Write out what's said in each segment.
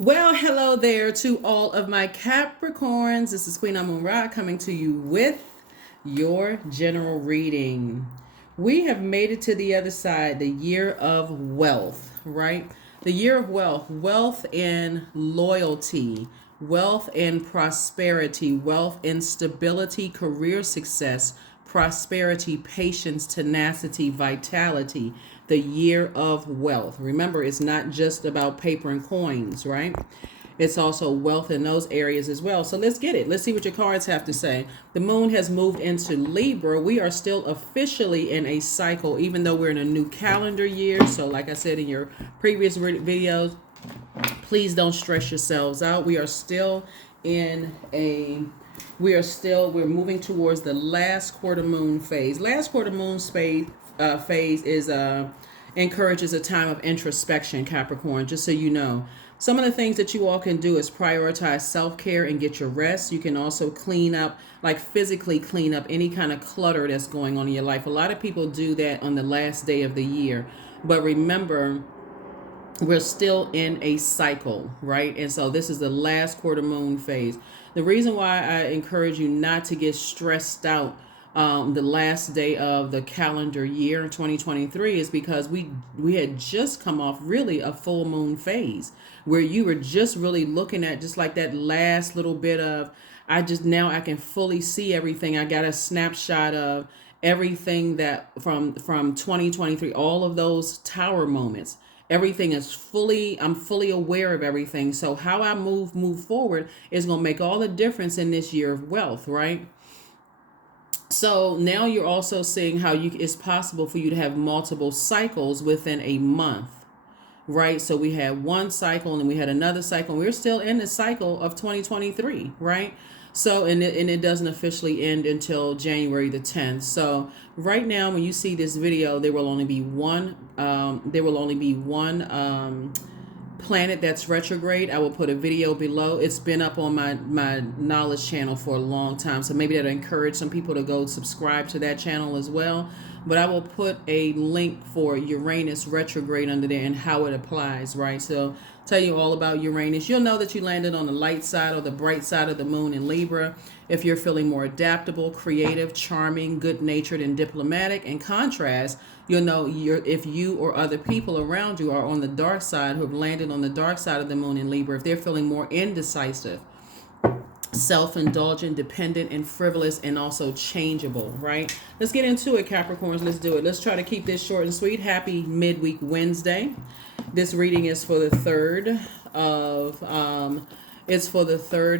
Well, hello there to all of my Capricorns. This is Queen Amun Ra coming to you with your general reading. We have made it to the other side, the year of wealth, right? The year of wealth, wealth and loyalty, wealth and prosperity, wealth and stability, career success, prosperity, patience, tenacity, vitality, the year of wealth. Remember, it's not just about paper and coins, right? It's also wealth in those areas as well. So let's get it. Let's see what your cards have to say. The moon has moved into Libra. We are still officially in a cycle, even though we're in a new calendar year. So like I said in your previous videos, please don't stress yourselves out. We are still in a we're moving towards the last quarter moon phase. Last quarter moon phase is encourages a time of introspection, Capricorn, just so you know. Some of the things that you all can do is prioritize self-care and get your rest. You can also clean up, like physically clean up any kind of clutter that's going on in your life. A lot of people do that on the last day of the year. But remember, we're still in a cycle, right? And so this is the last quarter moon phase. The reason why I encourage you not to get stressed out the last day of the calendar year in 2023 is because we had just come off really a full moon phase where you were just really looking at just like that last little bit of I can fully see everything. I got a snapshot of everything that from 2023, all of those tower moments. Everything is I'm fully aware of everything. So how I move forward is going to make all the difference in this year of wealth, right? So now you're also seeing how it's possible for you to have multiple cycles within a month, right? So we had one cycle and then we had another cycle. We're still in the cycle of 2023, right? So, and it doesn't officially end until January the 10th. So right now, when you see this video, there will only be one planet that's retrograde. I will put a video below. It's been up on my knowledge channel for a long time, so maybe that'll encourage some people to go subscribe to that channel as well. But I will put a link for Uranus retrograde under there and how it applies, right? So tell you all about Uranus. You'll know that you landed on the light side or the bright side of the moon in Libra if you're feeling more adaptable, creative, charming, good-natured, and diplomatic. In contrast, you'll know if you or other people around you are on the dark side, who have landed on the dark side of the moon in Libra, if they're feeling more indecisive, self-indulgent, dependent, and frivolous, and also changeable, right? Let's get into it, Capricorns. Let's do it. Let's try to keep this short and sweet. Happy midweek Wednesday. This reading is for the 3rd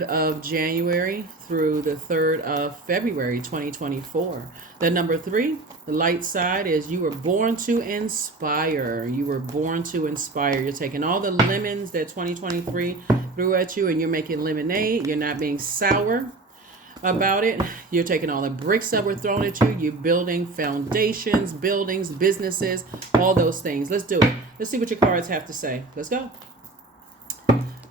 of January through the 3rd of February 2024. The number 3, the light side, is you were born to inspire. You were born to inspire. You're taking all the lemons that 2023 threw at you and you're making lemonade. You're not being sour about it. You're taking all the bricks that were thrown at you. You're building foundations, buildings, businesses, all those things. Let's do it. Let's see what your cards have to say. Let's go.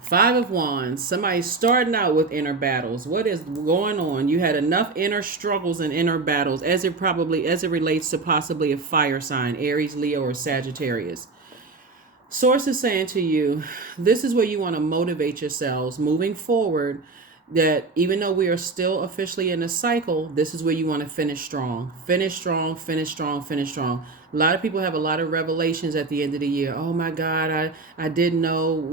5 of Wands. Somebody's starting out with inner battles. What is going on? You had enough inner struggles and inner battles as it relates to possibly a fire sign, Aries, Leo, or Sagittarius. Source is saying to you, this is where you want to motivate yourselves moving forward, that even though we are still officially in a cycle, this is where you want to finish strong. Finish strong, finish strong, finish strong. A lot of people have a lot of revelations at the end of the year. Oh my God, I didn't know,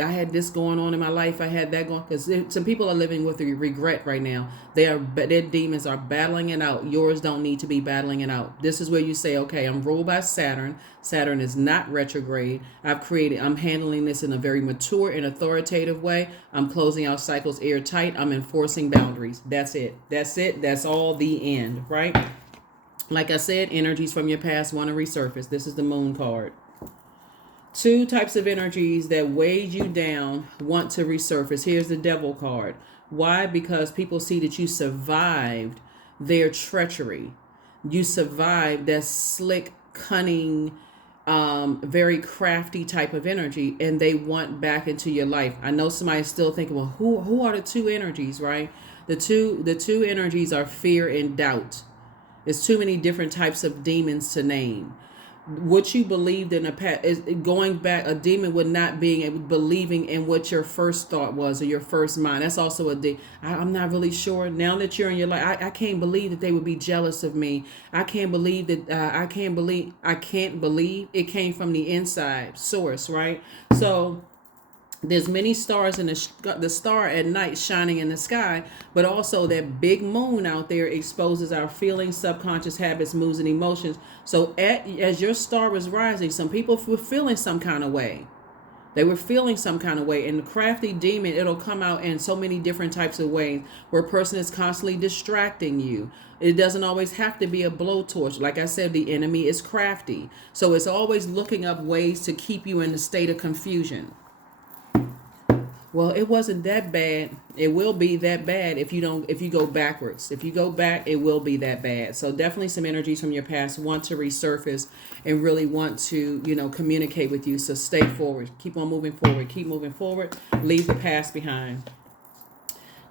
I had this going on in my life. I had that going, because some people are living with regret right now. Their demons are battling it out. Yours don't need to be battling it out. This is where you say, okay, I'm ruled by Saturn. Saturn is not retrograde. I'm handling this in a very mature and authoritative way. I'm closing out cycles airtight. I'm enforcing boundaries. That's it. That's all, the end, right? Like I said, energies from your past want to resurface. This is the moon card. 2 types of energies that weighed you down want to resurface. Here's the devil card. Why? Because people see that you survived their treachery. You survived that slick, cunning, very crafty type of energy, and they want back into your life. I know somebody's still thinking, well, who are the 2 energies, right? The two energies are fear and doubt. There's too many different types of demons to name. what you believed in the past is going back. A demon would not being able believing in what your first thought was or your first mind. That's also a I'm not really sure now that you're in your life. I can't believe that they would be jealous of me. I can't believe that I can't believe it came from the inside source, right? So there's many stars in the star at night shining in the sky, but also that big moon out there exposes our feelings, subconscious habits, moods, and emotions. So as your star was rising, some people were feeling some kind of way. They were feeling some kind of way. And the crafty demon, it'll come out in so many different types of ways where a person is constantly distracting you. It doesn't always have to be a blowtorch. Like I said, the enemy is crafty. So it's always looking up ways to keep you in a state of confusion. Well, it wasn't that bad. It will be that bad if you go backwards. If you go back, it will be that bad. So definitely some energies from your past want to resurface and really want to, communicate with you. So stay forward. Keep on moving forward. Keep moving forward. Leave the past behind.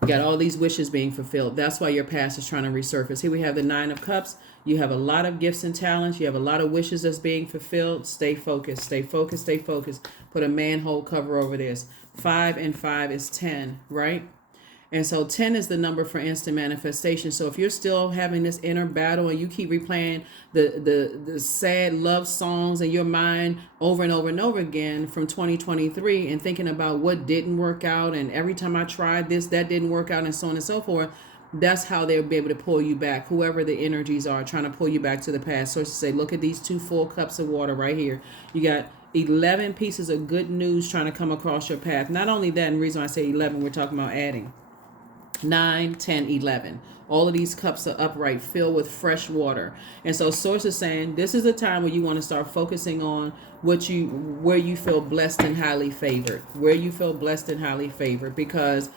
You got all these wishes being fulfilled. That's why your past is trying to resurface. Here we have the 9 of Cups. You have a lot of gifts and talents. You have a lot of wishes that's being fulfilled. Stay focused. Stay focused. Stay focused. Put a manhole cover over this. 5 and 5 is 10, right? And so 10 is the number for instant manifestation. So if you're still having this inner battle and you keep replaying the sad love songs in your mind over and over and over again from 2023 and thinking about what didn't work out and every time I tried this, that didn't work out and so on and so forth, that's how they'll be able to pull you back. Whoever the energies are trying to pull you back to the past. So to say, look at these 2 full cups of water right here. You got 11 pieces of good news trying to come across your path. Not only that, and the reason I say 11, we're talking about adding 9, 10, 11. All of these cups are upright, filled with fresh water. And so Source is saying this is a time where you want to start focusing on where you feel blessed and highly favored. Where you feel blessed and highly favored. Because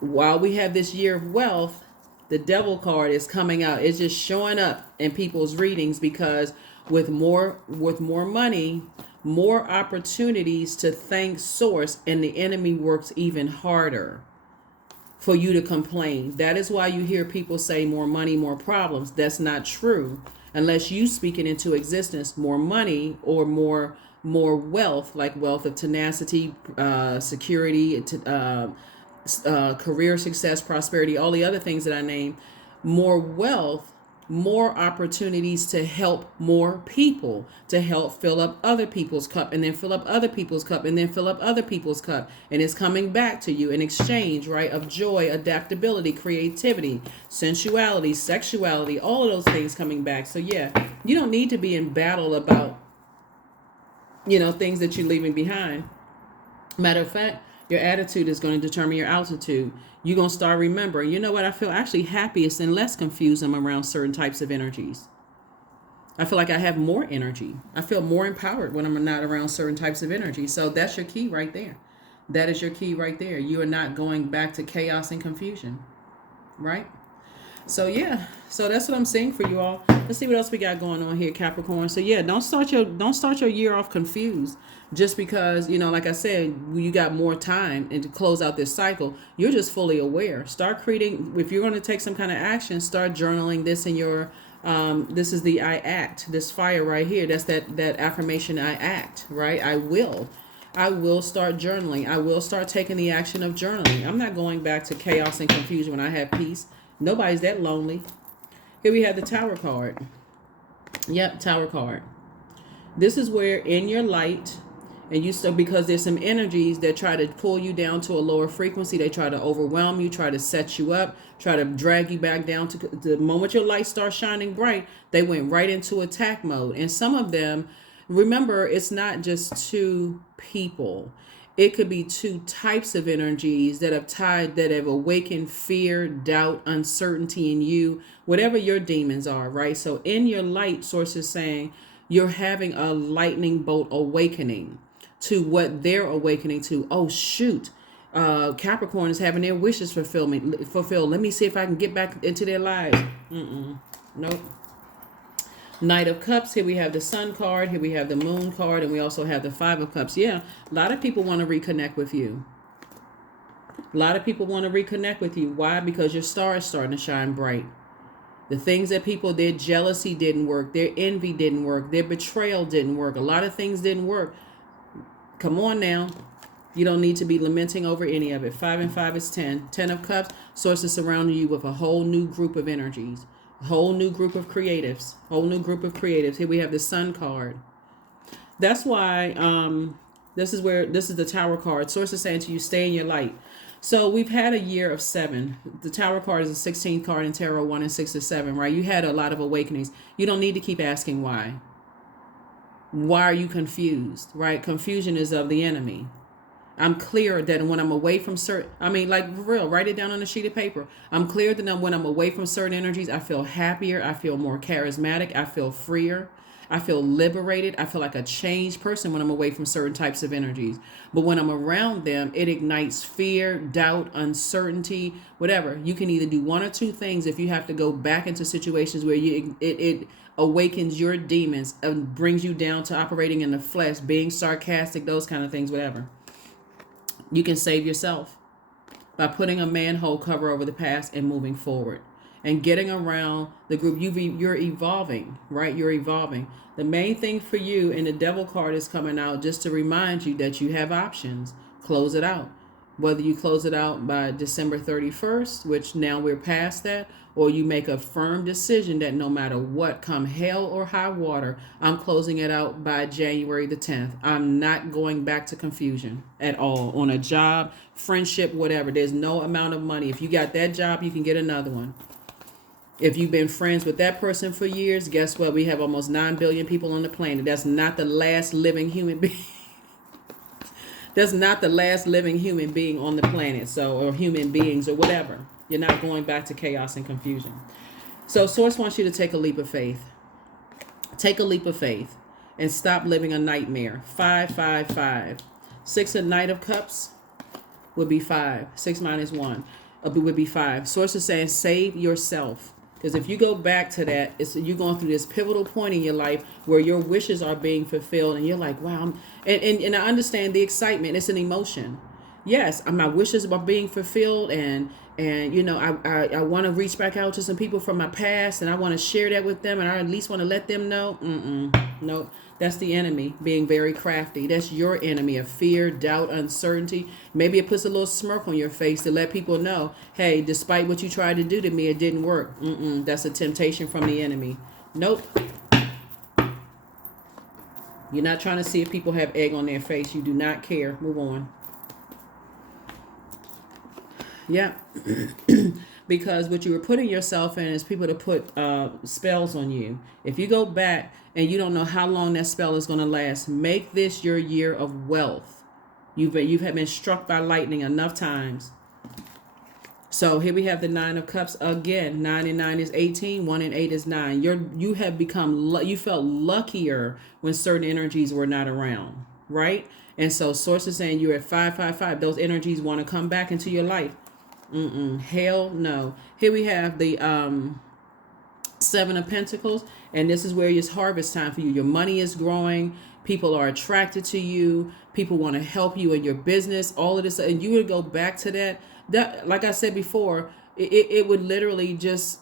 while we have this year of wealth, the devil card is coming out. It's just showing up in people's readings because with more money, more opportunities to thank Source, and the enemy works even harder for you to complain. That is why you hear people say more money, more problems. That's not true unless you speak it into existence. More money or more wealth, like wealth of tenacity, security, career success, prosperity, all the other things that I named. More wealth, more opportunities to help more people, to help fill up other people's cup, and then fill up other people's cup, and then fill up other people's cup. And it's coming back to you in exchange, right, of joy, adaptability, creativity, sensuality, sexuality, all of those things coming back. So yeah, you don't need to be in battle about, things that you're leaving behind. Matter of fact, your attitude is going to determine your altitude. You're going to start remembering, you know what, I feel actually happiest and less confused I'm around certain types of energies. I feel like I have more energy. I feel more empowered when I'm not around certain types of energy. So that's your key right there. That is your key right there. You are not going back to chaos and confusion, right? So yeah, so that's what I'm saying for you all. Let's see what else we got going on here, Capricorn. So yeah, don't start your year off confused just because, like I said, you got more time and to close out this cycle. You're just fully aware. Start creating, if you're going to take some kind of action, start journaling this in your this is the I act, this fire right here. That's that affirmation, I act, right? I will start journaling. I will start taking the action of journaling. I'm not going back to chaos and confusion when I have peace. Nobody's that lonely. Here we have the Tower card. Yep, Tower card. This is where in your light, and you still, because there's some energies that try to pull you down to a lower frequency. They try to overwhelm you, try to set you up, try to drag you back down to the moment your light starts shining bright. They went right into attack mode. And some of them, remember, it's not just 2 people. It could be 2 types of energies that have awakened fear, doubt, uncertainty in you, whatever your demons are, right? So in your light, Source is saying you're having a lightning bolt awakening to what they're awakening to. Oh, shoot. Capricorn is having their wishes fulfilled. Let me see if I can get back into their lives. Nope. Knight of Cups. Here we have the Sun card. Here we have the Moon card. And we also have the 5 of Cups. Yeah, a lot of people want to reconnect with you. A lot of people want to reconnect with you. Why? Because your star is starting to shine bright. The things that people, their jealousy didn't work, their envy didn't work, their betrayal didn't work. A lot of things didn't work. Come on now. You don't need to be lamenting over any of it. 5 and 5 is 10. 10 of Cups, Source is surrounding you with a whole new group of energies, a whole new group of creatives, Here we have the Sun card. That's why this is the Tower card. Source is saying to you, stay in your light. So we've had a year of 7. The Tower card is a 16th card in Tarot, 1 and 6 is 7, right? You had a lot of awakenings. You don't need to keep asking why. Why are you confused, right? Confusion is of the enemy. I'm clear that when I'm away from certain, like for real, write it down on a sheet of paper. I'm clear that when I'm away from certain energies, I feel happier. I feel more charismatic. I feel freer. I feel liberated. I feel like a changed person when I'm away from certain types of energies. But when I'm around them, it ignites fear, doubt, uncertainty, whatever. You can either do one or two things if you have to go back into situations where it awakens your demons and brings you down to operating in the flesh, being sarcastic, those kind of things, whatever. You can save yourself by putting a manhole cover over the past and moving forward. And getting around the group, you're evolving, right? You're evolving. The main thing for you, and the Devil card is coming out just to remind you that you have options. Close it out. Whether you close it out by December 31st, which now we're past that, or you make a firm decision that no matter what, come hell or high water, I'm closing it out by January the 10th. I'm not going back to confusion at all on a job, friendship, whatever. There's no amount of money. If you got that job, you can get another one. If you've been friends with that person for years, guess what? We have almost 9 billion people on the planet. That's not the last living human being. That's not the last living human being on the planet. Or human beings or whatever. You're not going back to chaos and confusion. So Source wants you to take a leap of faith. Take a leap of faith and stop living a nightmare. 5, 5, 5. 6 of Knight of Cups would be 5. 6 minus 1 would be 5. Source is saying save yourself. Because if you go back to that, you're going through this pivotal point in your life where your wishes are being fulfilled. And you're like, wow. And I understand the excitement. It's an emotion. Yes, my wishes are being fulfilled. And I want to reach back out to some people from my past. And I want to share that with them. And I at least want to let them know. Nope. That's the enemy being very crafty. That's your enemy of fear, doubt, uncertainty. Maybe it puts a little smirk on your face to let people know, hey, despite what you tried to do to me, it didn't work. That's a temptation from the enemy. Nope. You're not trying to see if people have egg on their face. You do not care. Move on. Yeah. Because what you were putting yourself in is people to put spells on you. If you go back and you don't know how long that spell is going to last, make this your year of wealth. You've been struck by lightning enough times. So here we have the 9 of Cups again. 9 and 9 is 18. 1 and 8 is 9. You have become, you felt luckier when certain energies were not around, right? And so Source is saying you're at 5, 5, 5. Those energies want to come back into your life. Hell no. Here we have the 7 of Pentacles, and this is where it's harvest time for you. Your money is growing. People are attracted to you. People want to help you in your business. All of this, and you would go back to that. That, like I said before, it would literally just,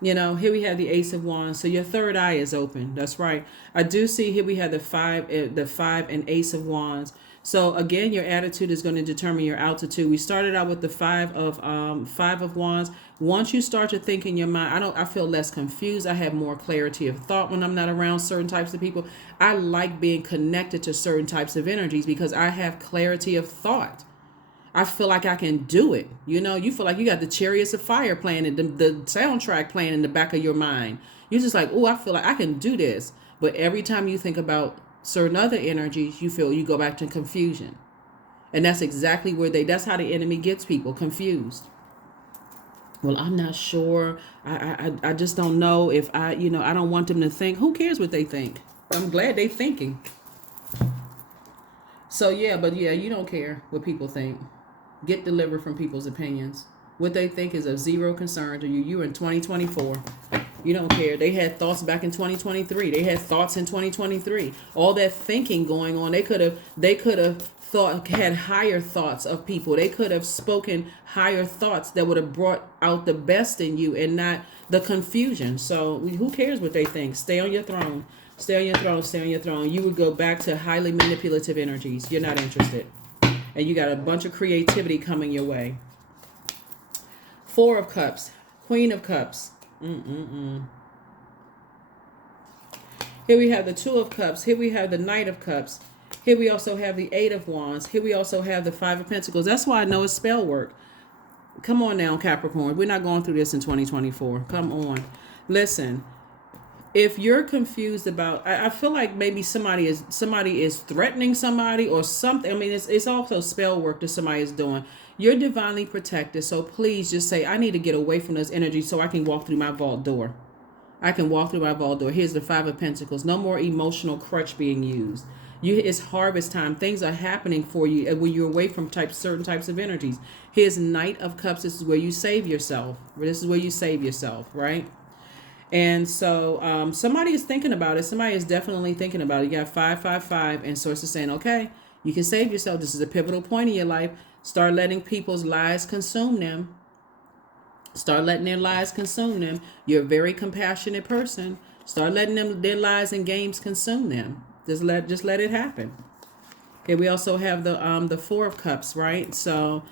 here we have the Ace of Wands. So your third eye is open. That's right. I do see here we have the 5 and Ace of Wands. So again, your attitude is going to determine your altitude. We started out with the 5 of Wands. Once you start to think in your mind, I feel less confused. I have more clarity of thought when I'm not around certain types of people. I like being connected to certain types of energies because I have clarity of thought. I feel like I can do it. You feel like you got the Chariots of Fire playing and the soundtrack playing in the back of your mind. You're just like, oh, I feel like I can do this. But every time you think about certain other energies, you go back to confusion. And that's exactly that's how the enemy gets people confused. Well, I'm not sure. I just don't know if I don't want them to think. Who cares what they think? I'm glad they thinking. So you don't care what people think. Get delivered from people's opinions. What they think is of zero concern to you. You're in 2024. You don't care. They had thoughts back in 2023. They had thoughts in 2023. All that thinking going on. They could have thought, had higher thoughts of people. They could have spoken higher thoughts that would have brought out the best in you and not the confusion. So who cares what they think? Stay on your throne. Stay on your throne. Stay on your throne. You would go back to highly manipulative energies. You're not interested. And you got a bunch of creativity coming your way. Four of Cups. Queen of Cups. Here we have the Two of Cups. Here we have the Knight of Cups. Here we also have the Eight of Wands. Here we also have the Five of Pentacles. That's why I know it's spell work. Come on now, Capricorn. We're not going through this in 2024. Come on. Listen, if you're confused about, I feel like maybe somebody is threatening somebody or something. I mean, it's also spell work that somebody is doing. You're divinely protected. So please just say, I need to get away from this energy so I can walk through my vault door. I can walk through my vault door. Here's the Five of Pentacles. No more emotional crutch being used. It's harvest time. Things are happening for you when you're away from certain types of energies. Here's Knight of Cups. This is where you save yourself. This is where you save yourself, right? And so somebody is thinking about it. Somebody is definitely thinking about it. You got 555, and Source is saying, okay, you can save yourself. This is a pivotal point in your life. Start letting people's lies consume them. Start letting their lies consume them. You're a very compassionate person. Start letting their lies and games consume them. Just let it happen. Okay, we also have the Four of Cups, right? So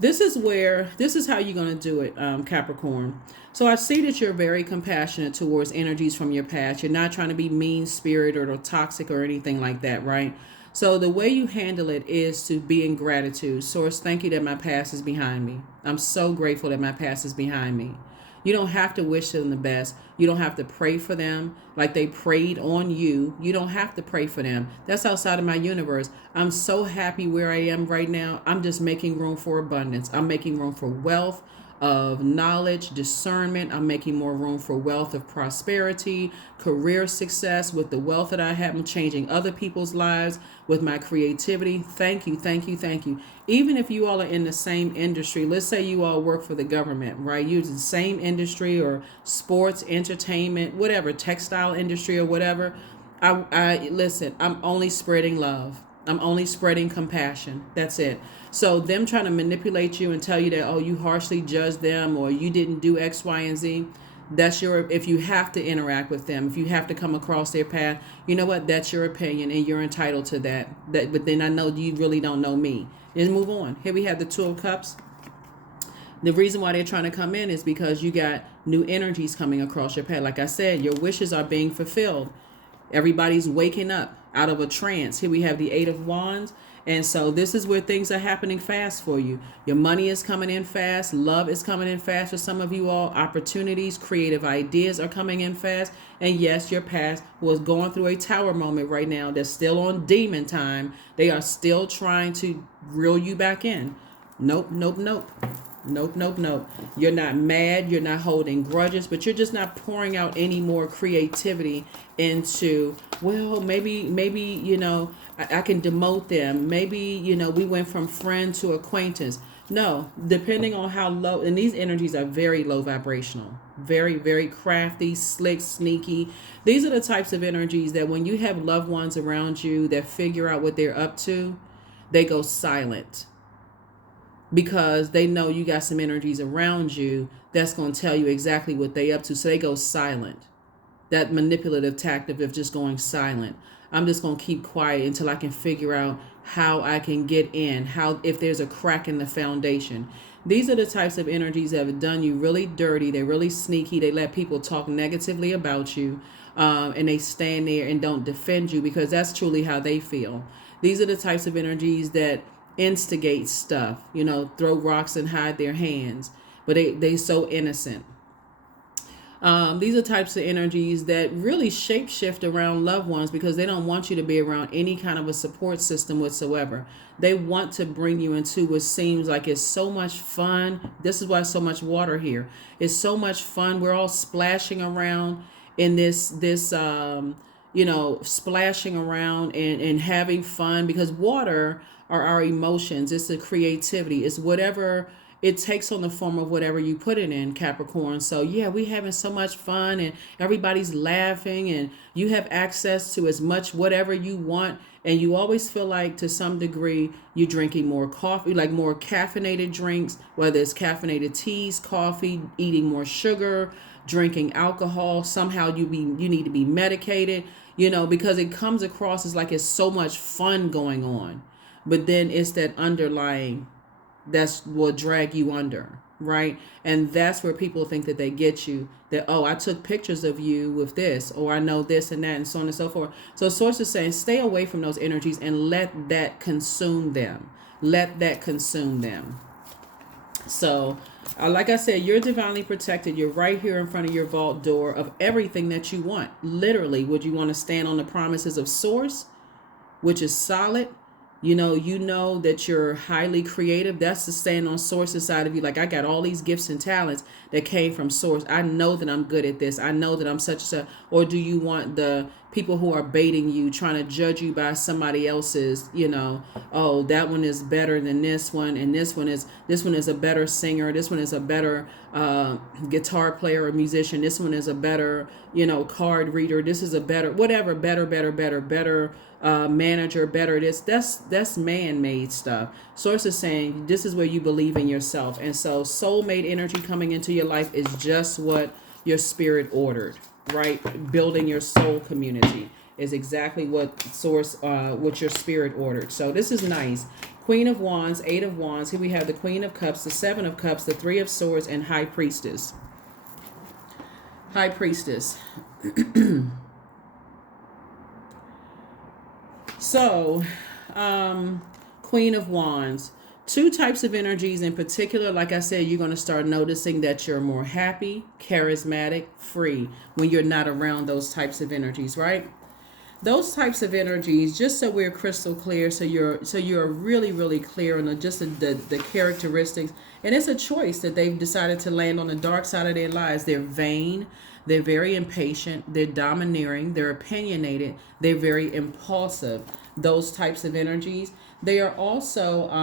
this is how you're going to do it, Capricorn. So I see that you're very compassionate towards energies from your past. You're not trying to be mean-spirited or toxic or anything like that, right? So the way you handle it is to be in gratitude. Source, thank you that my past is behind me. I'm so grateful that my past is behind me. You don't have to wish them the best. You don't have to pray for them like they prayed on you. You don't have to pray for them. That's outside of my universe. I'm so happy where I am right now. I'm just making room for abundance. I'm making room for wealth of knowledge, discernment. I'm making more room for wealth of prosperity, career success. With the wealth that I have, I'm changing other people's lives with my creativity. Thank you, thank you, thank you. Even if you all are in the same industry, let's say you all work for the government, right? You're in the same industry or sports, entertainment, whatever, textile industry or whatever. I listen, I'm only spreading love. I'm only spreading compassion. That's it. So them trying to manipulate you and tell you that, oh, you harshly judge them or you didn't do X, Y, and Z. If you have to interact with them, if you have to come across their path, you know what? That's your opinion and you're entitled to that. But then I know you really don't know me. Let's move on. Here we have the Two of Cups. The reason why they're trying to come in is because you got new energies coming across your path. Like I said, your wishes are being fulfilled. Everybody's waking up out of a trance. Here we have the Eight of Wands. And so this is where things are happening fast for you. Your money is coming in fast. Love is coming in fast for some of you all. Opportunities, creative ideas are coming in fast. And yes, your past was going through a tower moment right now. They're still on demon time. They are still trying to reel you back in. Nope, nope, nope. Nope, nope, nope. You're not mad. You're not holding grudges, but you're just not pouring out any more creativity into, well, maybe, you know, I can demote them. Maybe, you know, we went from friend to acquaintance. No, depending on how low, and these energies are very low vibrational, very, very crafty, slick, sneaky. These are the types of energies that when you have loved ones around you that figure out what they're up to, they go silent. Because they know you got some energies around you that's going to tell you exactly what they up to. So they go silent. That manipulative tactic of just going silent. I'm just going to keep quiet until I can figure out how I can get in, if there's a crack in the foundation. These are the types of energies that have done you really dirty. They're really sneaky. They let people talk negatively about you. And they stand there and don't defend you because that's truly how they feel. These are the types of energies that instigate stuff, you know, throw rocks and hide their hands, but they so innocent. These are types of energies that really shapeshift around loved ones because they don't want you to be around any kind of a support system whatsoever. They want to bring you into what seems like it's so much fun. This is why so much water here. It's so much fun. We're all splashing around in this you know, splashing around and having fun because water are our emotions. It's the creativity. It's whatever it takes on the form of whatever you put it in, Capricorn. So yeah, we having so much fun and everybody's laughing and you have access to as much whatever you want. And you always feel like to some degree you're drinking more coffee, like more caffeinated drinks, whether it's caffeinated teas, coffee, eating more sugar, drinking alcohol. Somehow you need to be medicated, because it comes across as like it's so much fun going on. But then it's that underlying that's will drag you under, right? And that's where people think that they get you, that, oh, I took pictures of you with this, or I know this and that, and so on and so forth. So source is saying stay away from those energies and let that consume them. Let that consume them. So like I said, you're divinely protected. You're right here in front of your vault door of everything that you want. Literally, would you want to stand on the promises of source, which is solid? You know that you're highly creative. That's the stand on source inside of you. Like, I got all these gifts and talents that came from source. I know that I'm good at this. I know that I'm such and such. Or do you want the people who are baiting you, trying to judge you by somebody else's, oh, that one is better than this one, and this one is a better singer, this one is a better guitar player or musician, this one is a better, card reader, this is a better, whatever, better manager, better this. That's man-made stuff. Source is saying this is where you believe in yourself. And so soulmate energy coming into your life is just what your spirit ordered, right? Building your soul community is exactly what source, what your spirit ordered. So this is nice. Queen of Wands, Eight of Wands. Here we have the Queen of Cups, the Seven of Cups, the Three of Swords, and High Priestess. High Priestess. So, Queen of Wands. Two types of energies in particular. Like I said, you're going to start noticing that you're more happy, charismatic, free when you're not around those types of energies, right? Those types of energies, just so we're crystal clear, so you're really, really clear on the characteristics. And it's a choice that they've decided to land on the dark side of their lives. They're vain. They're very impatient. They're domineering. They're opinionated. They're very impulsive. Those types of energies. They are also,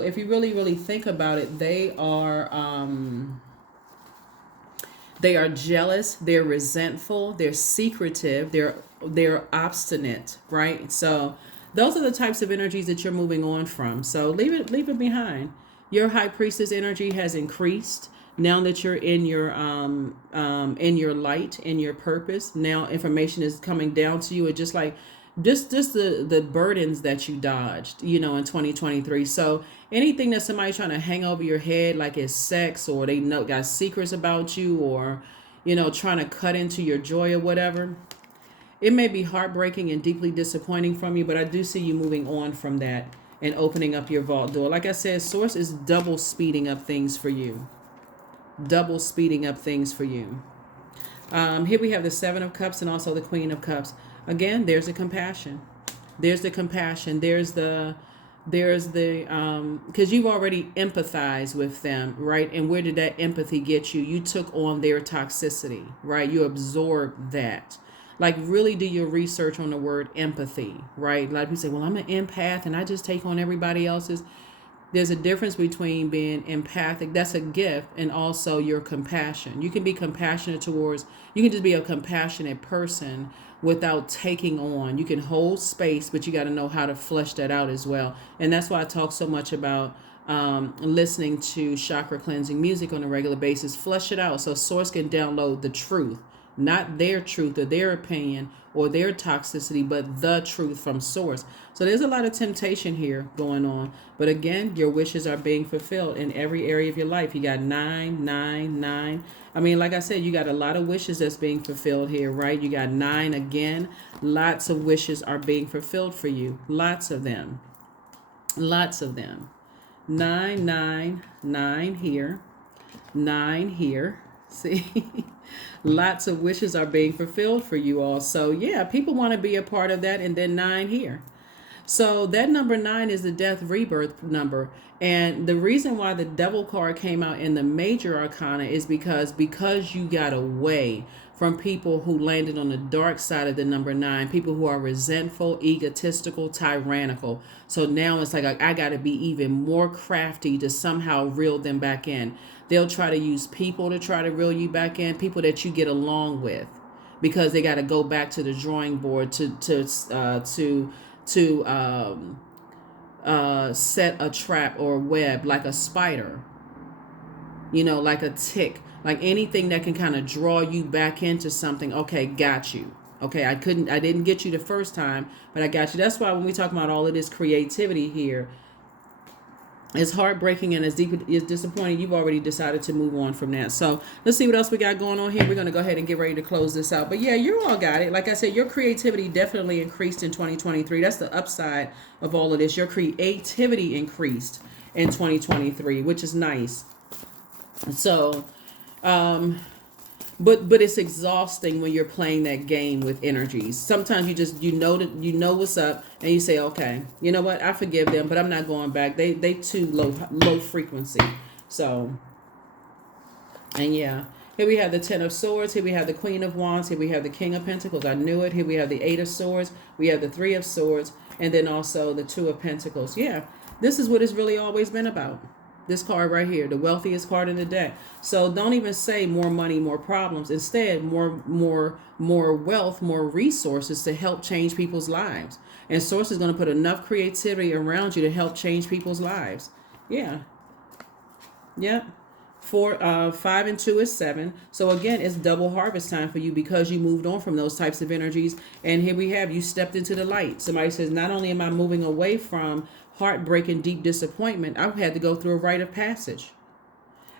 if you really, really think about it, they are jealous. They're resentful. They're secretive. They're obstinate, right? So those are the types of energies that you're moving on from. So leave it behind. Your High Priestess energy has increased. Now that you're in your light, in your purpose, now information is coming down to you. It's just like just the burdens that you dodged, in 2023. So anything that somebody's trying to hang over your head, like it's sex, or they got secrets about you, or trying to cut into your joy or whatever, it may be heartbreaking and deeply disappointing from you, but I do see you moving on from that and opening up your vault door. Like I said, source is double speeding up things for you. Double speeding up things for you. Here we have the Seven of Cups and also the Queen of Cups. Again, there's the compassion. There's the compassion. There's the because you've already empathized with them, right? And where did that empathy get you? You took on their toxicity, right? You absorbed that. Like, really do your research on the word empathy, right? A lot of people say, well, I'm an empath and I just take on everybody else's. There's a difference between being empathic, that's a gift, and also your compassion. You can be compassionate you can just be a compassionate person without taking on. You can hold space, but you got to know how to flesh that out as well. And that's why I talk so much about listening to chakra cleansing music on a regular basis. Flesh it out so source can download the truth, not their truth or their opinion or their toxicity, but the truth from source. So there's a lot of temptation here going on. But again, your wishes are being fulfilled in every area of your life. You got 9, 9, 9. I mean, like I said, you got a lot of wishes that's being fulfilled here, right? You got 9 again. Lots of wishes are being fulfilled for you. Lots of them. Lots of them. 9, 9, 9 here. 9 here. See? Lots of wishes are being fulfilled for you all. So yeah, people want to be a part of that. And then 9 here. So that number 9 is the death rebirth number. And the reason why the devil card came out in the major arcana is because you got away from people who landed on the dark side of the number 9, people who are resentful, egotistical, tyrannical. So now it's like I got to be even more crafty to somehow reel them back in. They'll try to use people to try to reel you back in, people that you get along with, because they got to go back to the drawing board to set a trap or a web, like a spider, like a tick, like anything that can kind of draw you back into something. Okay, got you. Okay, I didn't get you the first time, but I got you. That's why when we talk about all of this creativity here, it's heartbreaking and it's disappointing. You've already decided to move on from that. So let's see what else we got going on here. We're going to go ahead and get ready to close this out. But yeah, you all got it. Like I said, your creativity definitely increased in 2023. That's the upside of all of this. Your creativity increased in 2023, which is nice. So, but it's exhausting when you're playing that game with energies. Sometimes you know what's up, and you say, okay, you know what, I forgive them, but I'm not going back. They too low frequency. So, and yeah, here we have the 10 of Swords. Here we have the Queen of Wands. Here we have the King of Pentacles. I knew it. Here we have the 8 of Swords. We have the 3 of Swords, and then also the 2 of Pentacles. Yeah, this is what it's really always been about. This card right here, the wealthiest card in the deck. So don't even say more money, more problems. Instead, more wealth, more resources to help change people's lives. And Source is going to put enough creativity around you to help change people's lives. Yeah. Yep. 5 and 2 is 7. So again, it's double harvest time for you because you moved on from those types of energies. And here we have, you stepped into the light. Somebody says, not only am I moving away from heartbreak and deep disappointment, I've had to go through a rite of passage.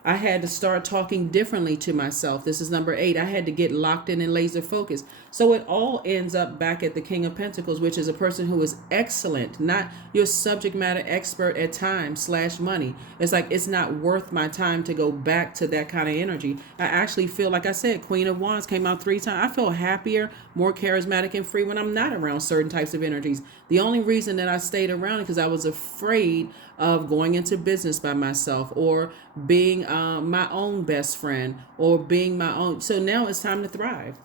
I had to start talking differently to myself. This is number 8. I had to get locked in and laser focused. So it all ends up back at the King of Pentacles, which is a person who is excellent, not your subject matter expert at times / money. It's like, it's not worth my time to go back to that kind of energy. I actually feel, like I said, Queen of Wands came out 3 times. I feel happier, more charismatic and free when I'm not around certain types of energies. The only reason that I stayed around is because I was afraid of going into business by myself, or being my own best friend, or being my own. So now it's time to thrive.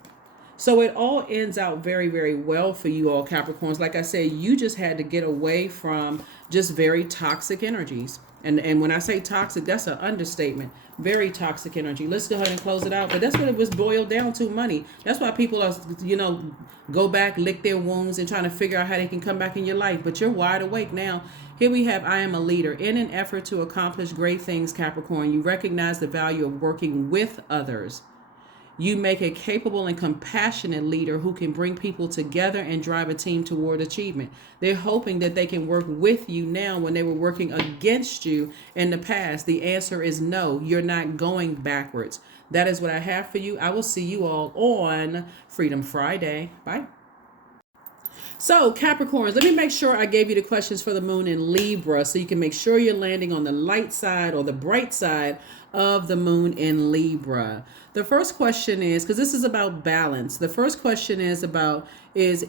So it all ends out very, very well for you all Capricorns. Like I said, you just had to get away from just very toxic energies. And when I say toxic, that's an understatement. Very toxic energy. Let's go ahead and close it out. But that's what it was boiled down to, money. That's why people are, go back, lick their wounds and trying to figure out how they can come back in your life. But you're wide awake now. Here we have, I am a leader. In an effort to accomplish great things, Capricorn, you recognize the value of working with others. You make a capable and compassionate leader who can bring people together and drive a team toward achievement. They're hoping that they can work with you now when they were working against you in the past. The answer is no, you're not going backwards. That is what I have for you. I will see you all on Freedom Friday. Bye. So Capricorns, let me make sure I gave you the questions for the moon in Libra so you can make sure you're landing on the light side or the bright side of the moon in Libra. The first question is, because this is about balance. The first question is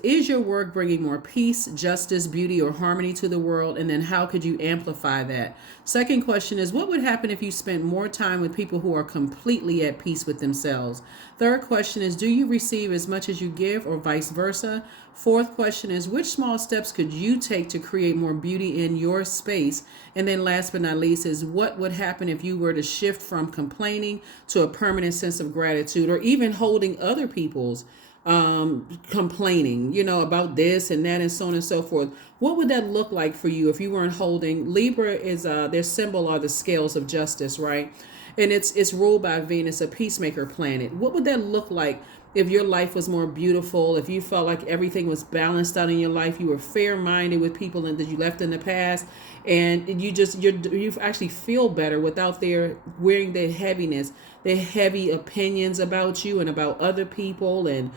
your work bringing more peace, justice, beauty, or harmony to the world? And then how could you amplify that? Second question is, what would happen if you spent more time with people who are completely at peace with themselves? Third question is, do you receive as much as you give, or vice versa? Fourth question is, which small steps could you take to create more beauty in your space? And then last but not least is, what would happen if you were to shift from complaining to a permanent sense of gratitude, or even holding other people's complaining, about this and that and so on and so forth? What would that look like for you if you weren't holding? Libra is their symbol are the scales of justice, right? And it's ruled by Venus, a peacemaker planet. What would that look like if your life was more beautiful, if you felt like everything was balanced out in your life, you were fair-minded with people that you left in the past, and you actually feel better without their wearing their heaviness, their heavy opinions about you and about other people, and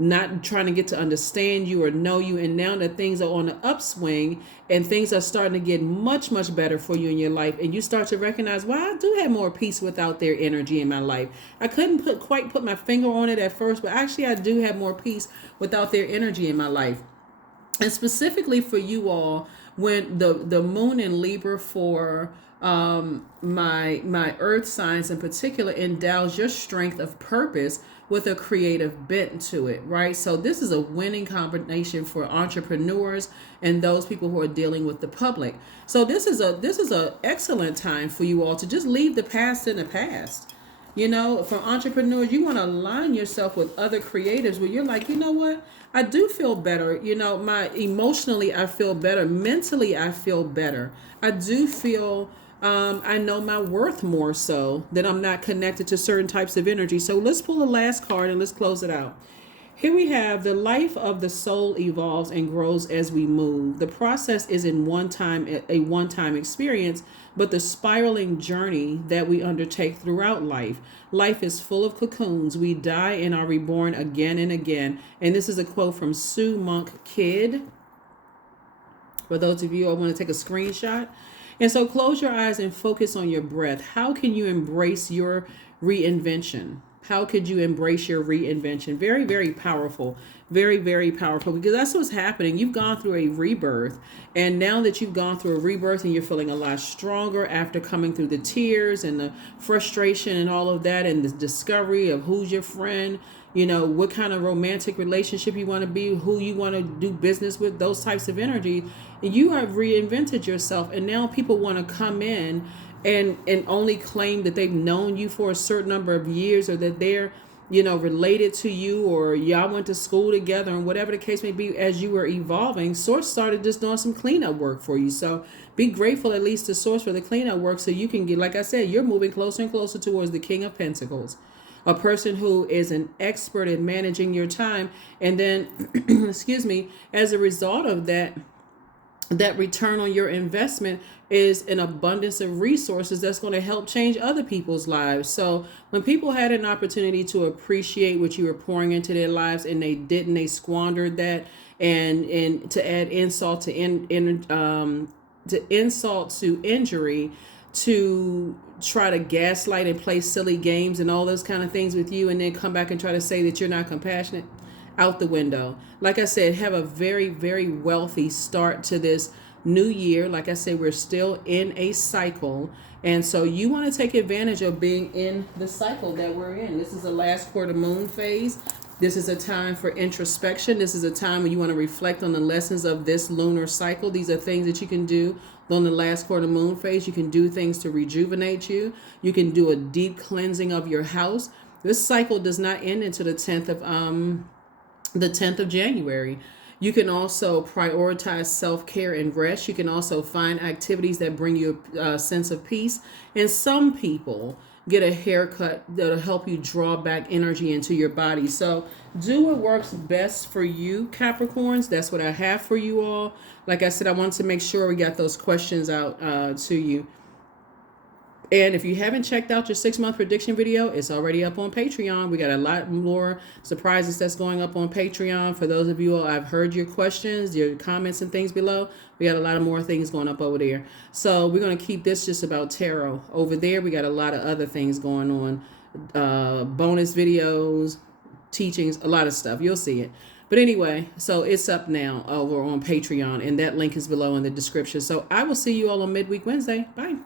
not trying to get to understand you or know you. And now that things are on the upswing and things are starting to get much, much better for you in your life, and you start to recognize, well, I do have more peace without their energy in my life. I couldn't quite put my finger on it at first, but actually I do have more peace without their energy in my life. And specifically for you all, when the moon in Libra for My earth signs in particular endows your strength of purpose with a creative bent to it, right? So this is a winning combination for entrepreneurs and those people who are dealing with the public. So this is a excellent time for you all to just leave the past in the past. For entrepreneurs, you want to align yourself with other creatives where you're like, you know what? I do feel better. My emotionally, I feel better. Mentally, I feel better. I do feel, I know my worth more so that I'm not connected to certain types of energy. So let's pull the last card and let's close it out. Here we have the life of the soul evolves and grows as we move. The process is in a one-time experience, but the spiraling journey that we undertake throughout life. Life is full of cocoons. We die and are reborn again and again. And this is a quote from Sue Monk Kidd. For those of you who want to take a screenshot. And so close your eyes and focus on your breath. How can you embrace your reinvention? How could you embrace your reinvention? Very, very powerful. Very, very powerful, because that's what's happening. You've gone through a rebirth. And now that you've gone through a rebirth and you're feeling a lot stronger after coming through the tears and the frustration and all of that, and the discovery of who's your friend, what kind of romantic relationship you want to be, who you want to do business with, those types of energy. You have reinvented yourself. And now people want to come in and only claim that they've known you for a certain number of years, or that they're related to you, or y'all went to school together, and whatever the case may be. As you were evolving, Source started just doing some cleanup work for you. So be grateful at least to Source for the cleanup work, so you can get, like I said, you're moving closer and closer towards the King of Pentacles, a person who is an expert at managing your time. And then excuse me, as a result of that return on your investment is an abundance of resources that's going to help change other people's lives. So when people had an opportunity to appreciate what you were pouring into their lives and they didn't, they squandered that. And to add insult to insult to injury, to try to gaslight and play silly games and all those kind of things with you, and then come back and try to say that you're not compassionate, out the window. Like I said, have a very, very wealthy start to this new year. Like I said, we're still in a cycle. And so you want to take advantage of being in the cycle that we're in. This is the last quarter moon phase. This is a time for introspection. This is a time when you want to reflect on the lessons of this lunar cycle. These are things that you can do on the last quarter moon phase. You can do things to rejuvenate you. You can do a deep cleansing of your house. This cycle does not end until the 10th of January. You can also prioritize self-care and rest. You can also find activities that bring you a sense of peace. And some people get a haircut that'll help you draw back energy into your body. So do what works best for you, Capricorns. That's what I have for you all. Like I said, I wanted to make sure we got those questions out to you. And if you haven't checked out your 6-month prediction video, it's already up on Patreon. We got a lot more surprises that's going up on Patreon. For those of you all, I've heard your questions, your comments and things below. We got a lot of more things going up over there. So we're going to keep this just about tarot. Over there, we got a lot of other things going on. Bonus videos, teachings, a lot of stuff. You'll see it. But anyway, so it's up now over on Patreon, and that link is below in the description. So I will see you all on Midweek Wednesday. Bye.